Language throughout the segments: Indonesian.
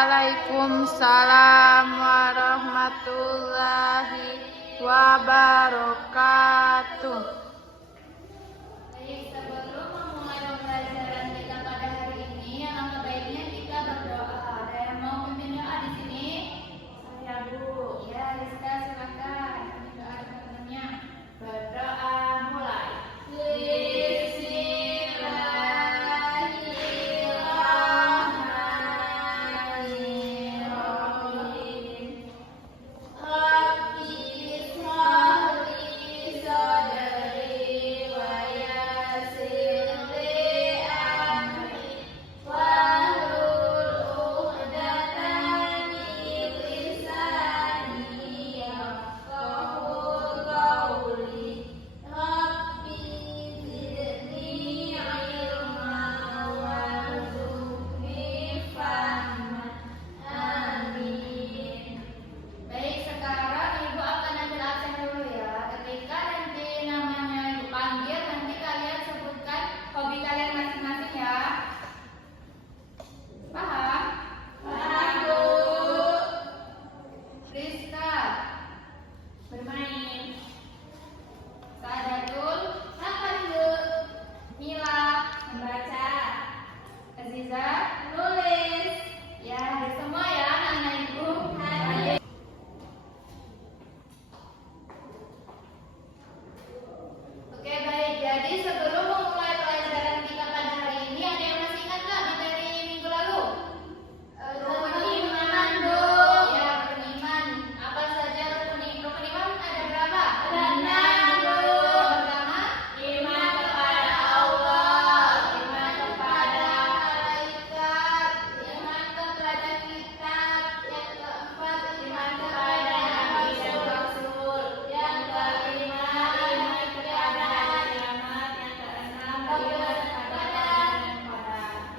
Waalaikumsalam warahmatullahi wabarakatuh. Baik, sebelum memulai pembelajaran kita pada hari ini, alangkah baiknya kita berdoa. Ada yang mau memimpin doa di sini? Saya, Bu. Ya, Rizka, silakan. Ini doa teman-temannya. Berdoa mulai. Baik, sekarang Ibu akan ambil absen dulu ya. Ketika nanti namanya Ibu panggil, nanti kalian sebutkan hobi kalian masing-masing ya. Paham? Paham, Bu. Rizka, bermain. Sadatul, makan yuk. Mila, membaca. Aziza, nulis. Ya, semua ya anak-anak Ibu. Hadir. Oke, baik. Jadi sebelum memulai pelajaran kita pada hari ini, ada yang masih ingat nggak materi minggu lalu? Rukun iman, Bu. Ya, rukun iman. Apa saja rukun iman? Ada berapa? Ada 6, Bu. Pertama, iman kepada Allah, iman kepada malaikat, iman kepada kitab. Yang keempat, iman kepada nabi dan rasul. Yang kelima, iman kepada hari kiamat. Yang keenam, iman kepada hari kiamat.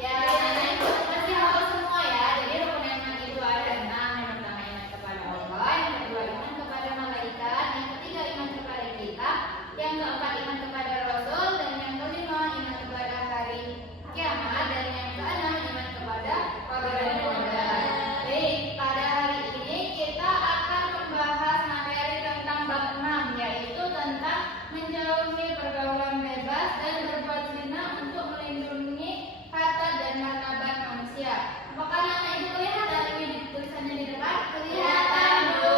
Ya, anak-anak itu pasti hafal semua ya. Jadi rukun iman itu ada 6. Yang pertama iman kepada Allah, yang kedua iman kepada malaikat, yang ketiga iman kepada kitab, yang keempat iman kepada rasul, dan yang kelima iman kepada hari kiamat, dan yang keenam iman kepada pagelaran pagelaran. Baik, pada hari ini kita akan membahas materi tentang bab 6, yaitu tentang menjauhi pergaulan bebas dan berbuat zina untuk melindungi harta dan martabat manusia. Apakah anak ibu lihat hari ini tulisannya di depan? Kelihatan, Bu.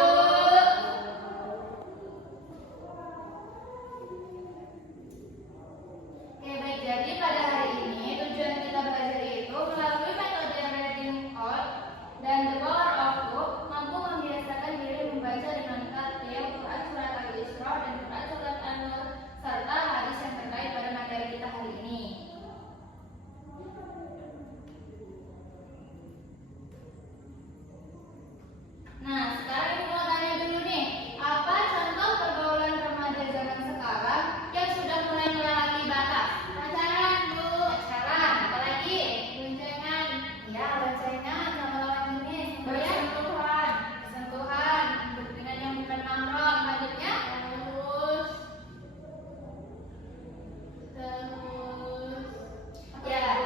Oke, baik. Jadi pada hari ini tujuan kita belajar itu melalui metode reading out dan the power of book mampu membiasakan diri membaca dengan tartil Quran surat Al-Isra dan Quran surat An-Nur serta hadis yang terkait pada materi kita hari ini. Nah, sekarang ibu mau tanya dulu nih, apa contoh pergaulan remaja zaman sekarang yang sudah mulai melewati batas? Pacaran, Bu. Pacaran, apalagi? Boncengan. Ya, boncengan sama lawan jenis. Bersentuhan. Bersentuhan dengan yang bukan mahram. Lanjutnya? Terus. Ya.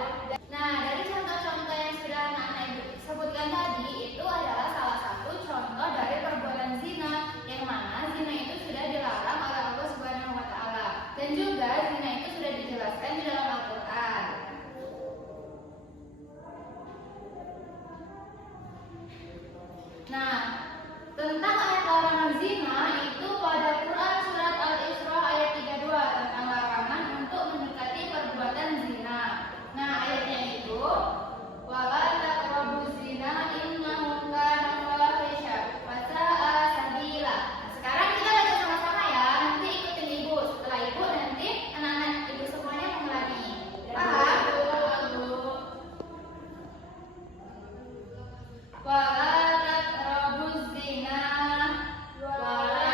Nah, dari contoh-contoh yang sudah anak-anak ibu sebutkan tadi, itu adalah salah satu contoh dari perbuatan zina, yang mana zina itu sudah dilarang oleh Allah Subhanahu wa Ta'ala, dan juga zina itu sudah dijelaskan di dalam Al-Quran. Nah, tentang ayat larangan zina itu pada Quran surat Al-Isra ayat 32 tentang larangan untuk mendekati perbuatan zina. Nah, ayatnya itu wala taqrabuz zina innahu kana fahisha wa sa'a sabila. Nah, sekarang kita baca sama-sama ya. Nanti ikutin ibu. Setelah ibu nanti anak-anak ibu semuanya mengulangi. Paham? Wala taqrabuz zina wala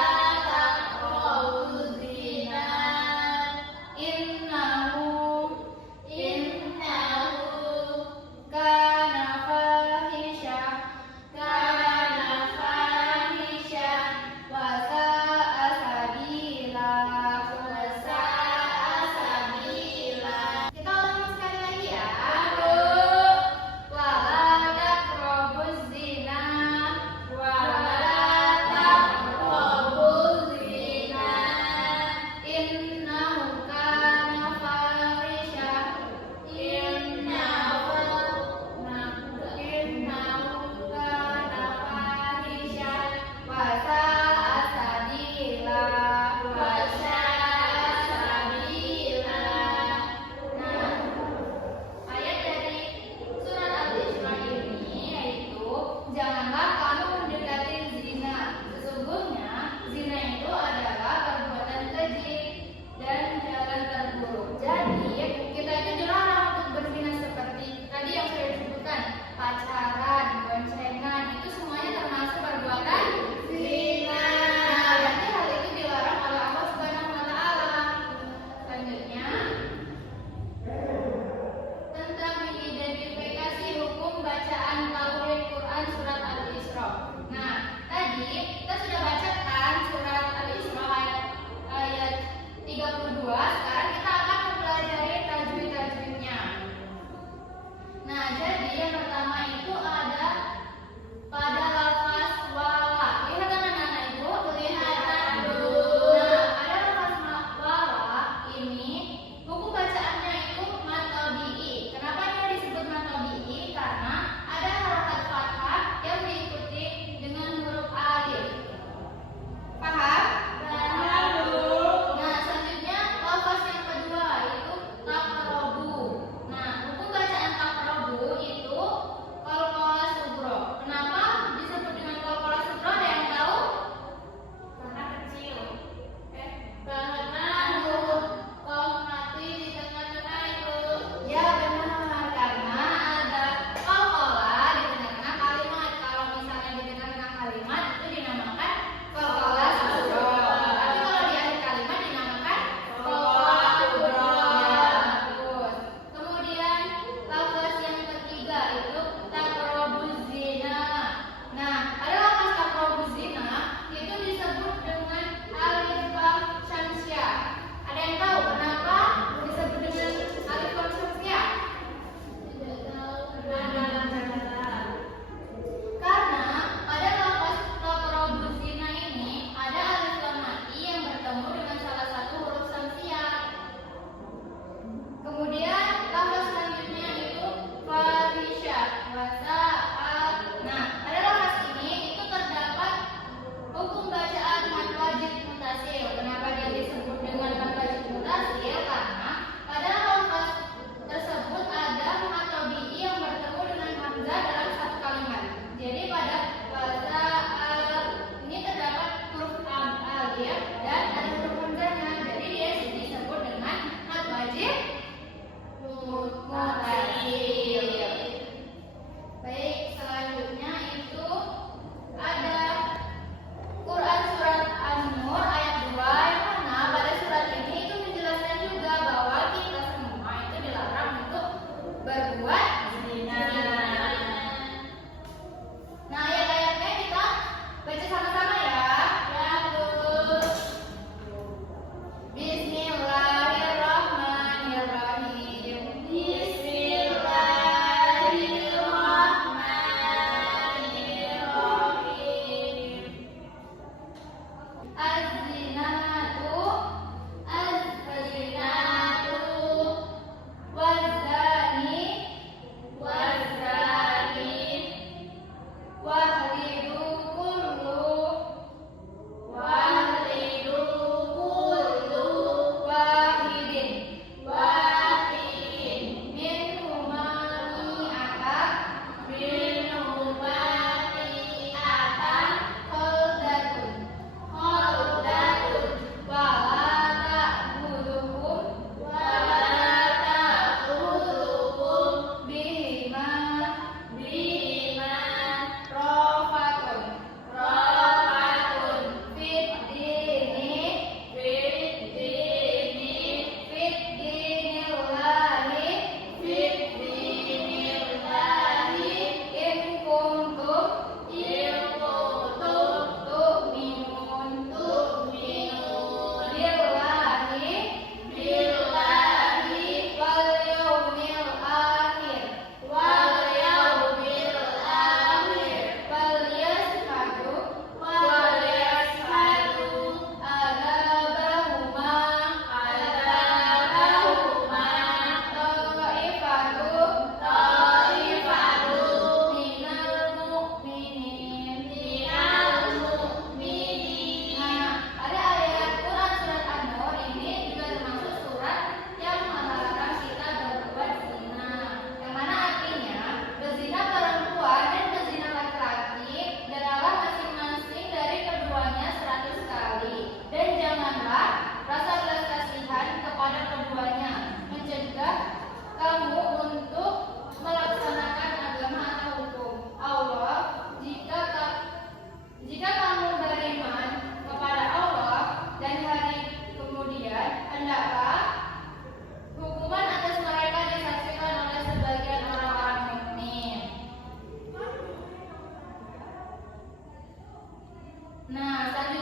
Nah, selanjutnya